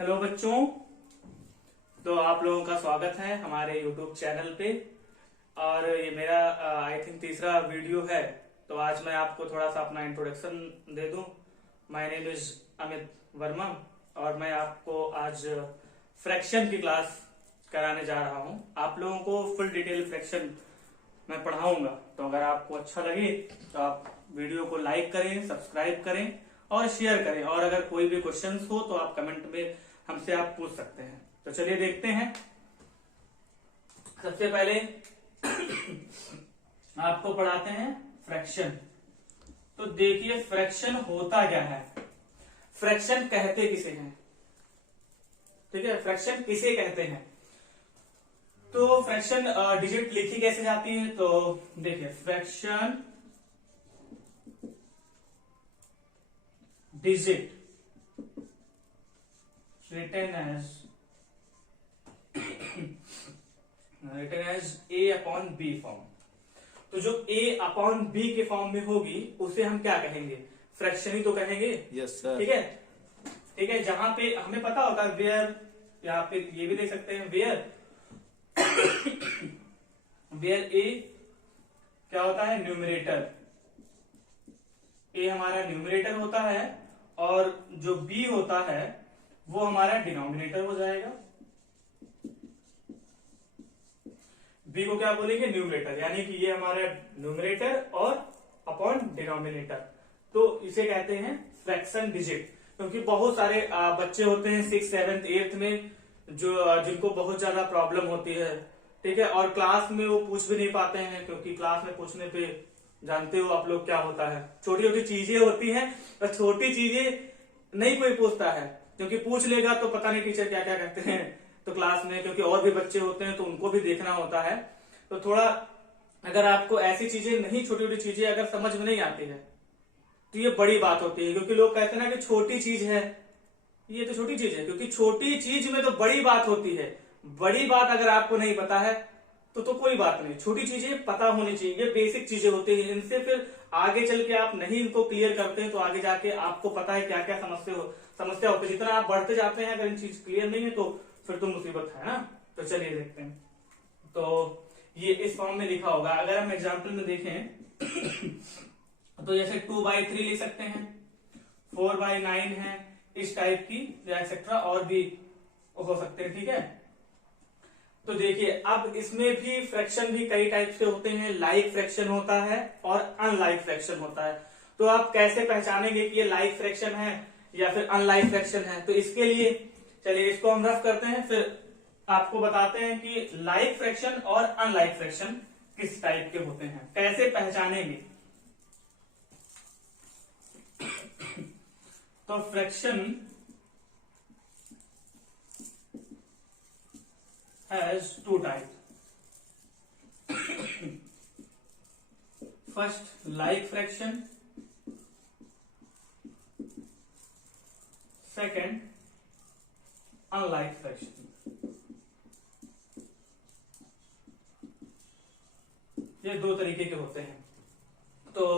Hello बच्चों, तो आप लोगों का स्वागत है हमारे YouTube चैनल पे। और ये मेरा आई थिंक तीसरा वीडियो है। तो आज मैं आपको थोड़ा सा अपना इंट्रोडक्शन दे दूं। My name is Amit Verma और मैं आपको आज फ्रैक्शन की क्लास कराने जा रहा हूं। आप लोगों को फुल डिटेल फ्रैक्शन मैं पढ़ाऊंगा। तो अगर आपको अच्छा लगे तो आप वीडियो को लाइक करें, सब्सक्राइब करें और शेयर करें। और अगर कोई भी क्वेश्चंस हो तो आप कमेंट में हमसे आप पूछ सकते हैं। तो चलिए देखते हैं। सबसे पहले आपको पढ़ाते हैं फ्रैक्शन। तो देखिए फ्रैक्शन होता क्या है, फ्रैक्शन कहते किसे हैं, ठीक है। फ्रैक्शन किसे कहते हैं, तो फ्रैक्शन डिजिट लिखी कैसे जाती है। तो देखिए fraction digit written as a upon b form. तो जो a अपॉन b के फॉर्म में होगी उसे हम क्या कहेंगे, फ्रैक्शन ही तो कहेंगे। Yes sir. ठीक है, ठीक है। जहां पे हमें पता होता है वेयर, यहाँ पे ये भी देख सकते हैं वेयर वेयर a क्या होता है, न्यूमरेटर। a हमारा न्यूमरेटर होता है और जो b होता है वो हमारा डिनोमिनेटर हो जाएगा। b को क्या बोलेंगे, न्यूमरेटर, यानी कि ये हमारा न्यूमरेटर और अपॉन डिनोमिनेटर। तो इसे कहते हैं फ्रैक्शन डिजिट। क्योंकि बहुत सारे बच्चे होते हैं 6th 7th 8th में जो जिनको बहुत ज्यादा प्रॉब्लम होती है, ठीक है। और क्लास में वो पूछ भी नहीं पाते हैं, क्योंकि क्लास में पूछने पे जानते हो आप लोग क्या होता है, छोटी छोटी चीजें होती हैं और छोटी चीजें नहीं कोई पूछता है। क्योंकि पूछ लेगा तो पता नहीं टीचर क्या क्या कहते हैं तो क्लास में, क्योंकि और भी बच्चे होते हैं तो उनको भी देखना होता है। तो थोड़ा अगर आपको ऐसी चीजें नहीं, छोटी छोटी चीजें अगर समझ में नहीं आती है तो ये बड़ी बात होती है। क्योंकि लोग कहते हैं ना कि छोटी चीज है, ये तो छोटी चीज है, क्योंकि छोटी चीज में तो बड़ी बात होती है। बड़ी बात अगर आपको नहीं पता है तो कोई बात नहीं, छोटी चीजें पता होनी चाहिए। ये बेसिक चीजें होती हैं, इनसे फिर आगे चल के आप नहीं इनको क्लियर करते हैं तो आगे जाके आपको पता है क्या क्या समस्या होती है। जितना आप बढ़ते जाते हैं अगर इन चीज क्लियर नहीं है तो फिर तो मुसीबत है ना। तो चलिए देखते हैं। तो ये इस फॉर्म में लिखा होगा। अगर हम एग्जाम्पल में देखें तो जैसे 2/3 लिख सकते हैं, 4/9 है, इस टाइप की या एक्सेट्रा और भी हो सकते हैं, ठीक है। तो देखिए अब इसमें भी फ्रैक्शन भी कई टाइप से होते हैं। लाइक फ्रैक्शन होता है और अनलाइक फ्रैक्शन होता है। तो आप कैसे पहचानेंगे कि ये लाइक फ्रैक्शन है या फिर अनलाइक फ्रैक्शन है। तो इसके लिए चलिए इसको हम रफ करते हैं, फिर आपको बताते हैं कि लाइक फ्रैक्शन और अनलाइक फ्रैक्शन किस टाइप के होते हैं, कैसे पहचानेंगे। तो fraction has two types. First, like fraction. Second, unlike fraction. ये दो तरीके के होते हैं। तो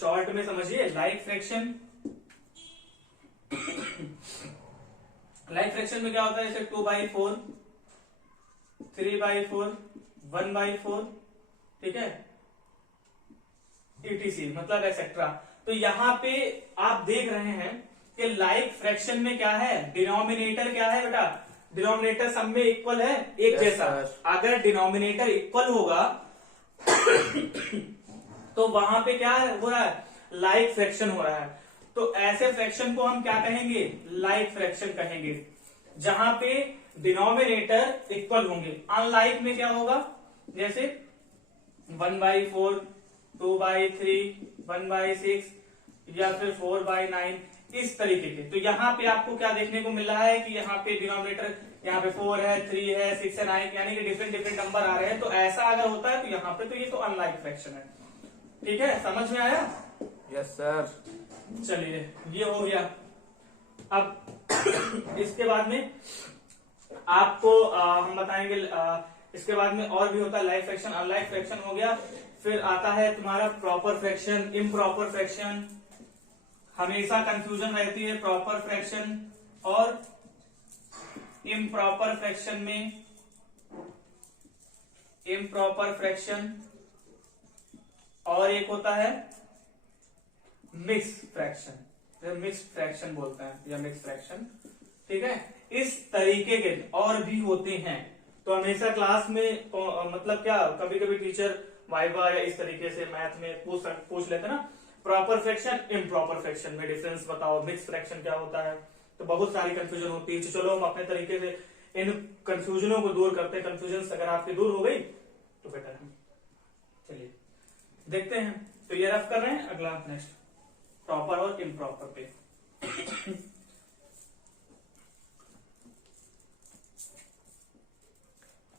शॉर्ट में समझिए, लाइक फ्रैक्शन लाइक फ्रैक्शन में क्या होता है, जैसे 2/4, 3/4, 1/4, ठीक है, etc, मतलब एक्सेट्रा। तो यहाँ पे आप देख रहे हैं कि लाइक फ्रैक्शन में क्या है, डिनोमिनेटर क्या है बेटा, डिनोमिनेटर सब में इक्वल है, एक जैसा। अगर डिनोमिनेटर इक्वल होगा तो वहां पे क्या हो रहा है, लाइक फ्रैक्शन हो रहा है। तो ऐसे फ्रैक्शन को हम क्या कहेंगे, लाइक फ्रैक्शन कहेंगे, जहां पे डिनोमिनेटर इक्वल होंगे। अनलाइक में क्या होगा, जैसे 1/4, 2/3, 1/6 या फिर 4/9, इस तरीके के। तो यहाँ पे आपको क्या देखने को मिल रहा है कि यहाँ पे डिनोमिनेटर, यहाँ पे 4 है, 3 है, 6 है, 9, यानी कि डिफरेंट डिफरेंट नंबर आ रहे हैं। तो ऐसा अगर होता है तो यहाँ पे तो ये तो अनलाइक फ्रैक्शन है, ठीक है। समझ में आया? Yes sir. चलिए ये हो गया। अब इसके बाद में आपको हम बताएंगे, इसके बाद में और भी होता है लाइक फ्रैक्शन, अनलाइक फ्रैक्शन हो गया। फिर आता है तुम्हारा प्रॉपर फ्रैक्शन, इम्प्रॉपर फ्रैक्शन। हमेशा कंफ्यूजन रहती है प्रॉपर फ्रैक्शन और इम्प्रॉपर फ्रैक्शन में इम्प्रॉपर फ्रैक्शन, और एक होता है मिक्स फ्रैक्शन, मिक्स फ्रैक्शन बोलते हैं या मिक्स फ्रैक्शन। ठीक है, इस तरीके के और भी होते हैं। तो हमेशा क्लास में मतलब क्या, कभी कभी टीचर वाइवा या इस तरीके से मैथ में पूछ लेते ना, प्रॉपर फ्रैक्शन इम्प्रॉपर फ्रैक्शन में डिफरेंस बताओ, मिक्स फ्रैक्शन क्या होता है, तो बहुत सारी कंफ्यूजन होती है। चलो हम अपने तरीके से इन कंफ्यूजनों को दूर करते हैं। कंफ्यूजन अगर आपकी दूर हो गई तो बेटर है। चलिए देखते हैं। तो ये रफ कर रहे हैं, अगला नेक्स्ट प्रॉपर और इम्प्रॉपर पे।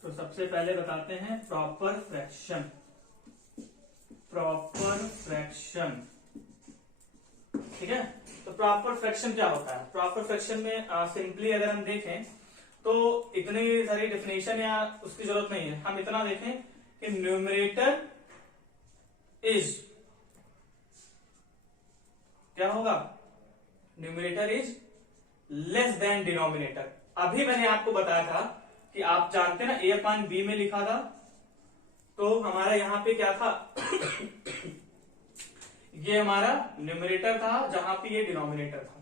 तो सबसे पहले बताते हैं प्रॉपर फ्रैक्शन। प्रॉपर फ्रैक्शन, ठीक है। तो प्रॉपर फ्रैक्शन क्या होता है? प्रॉपर फ्रैक्शन में सिंपली अगर हम देखें तो इतनी सारी डेफिनेशन या उसकी जरूरत नहीं है। हम इतना देखें कि न्यूमरेटर इज, क्या होगा? Numerator is less than denominator. अभी मैंने आपको बताया था कि आप जानते ना ए अपान बी में लिखा था, तो हमारा यहां पे क्या था? ये हमारा न्यूमरेटर था जहां पे ये डिनोमिनेटर था।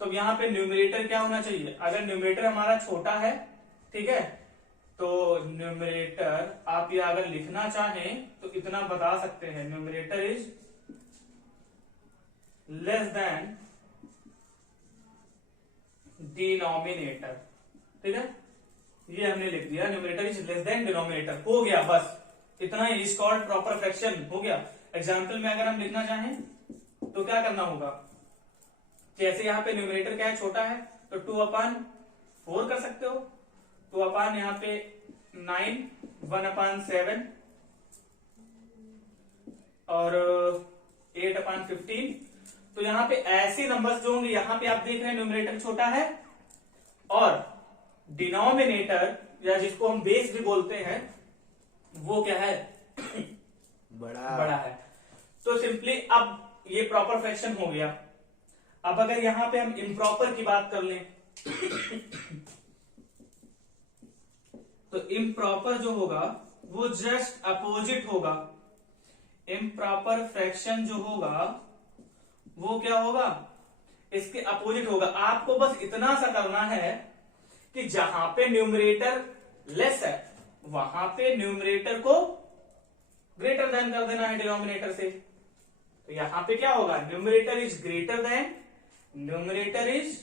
तो यहां पे न्यूमरेटर क्या होना चाहिए? अगर न्यूमरेटर हमारा छोटा है, ठीक है, तो न्यूमरेटर आप ये अगर लिखना चाहें तो इतना बता सकते हैं, numerator is less than denominator. ठीक है, ये हमने लिख दिया, numerator is less than denominator. हो गया, बस इतना ही। इज कॉल्ड प्रॉपर फ्रैक्शन, हो गया। एग्जाम्पल में अगर हम लिखना चाहें तो क्या करना होगा? जैसे यहां पे न्यूमरेटर क्या है? छोटा है, तो 2/4 कर सकते हो। 2 यहाँ पे 9, 1/7 और 8/15। तो यहाँ पे ऐसे नंबर्स जो होंगे, यहाँ पे आप देख रहे हैं न्यूमरेटर छोटा है और डिनोमिनेटर या जिसको हम बेस भी बोलते हैं वो क्या है? बड़ा है। तो सिंपली अब ये प्रॉपर फ्रैक्शन हो गया। अब अगर यहां पे हम इम्प्रॉपर की बात कर लें तो इम्प्रॉपर जो होगा वो जस्ट अपोजिट होगा। इम्प्रॉपर फ्रैक्शन जो होगा वो क्या होगा? इसके अपोजिट होगा। आपको बस इतना सा करना है कि जहां पे न्यूमरेटर लेस है वहां पे न्यूमरेटर को ग्रेटर देन कर देना है डिनोमिनेटर से। तो यहां पे क्या होगा? Numerator is greater than, numerator is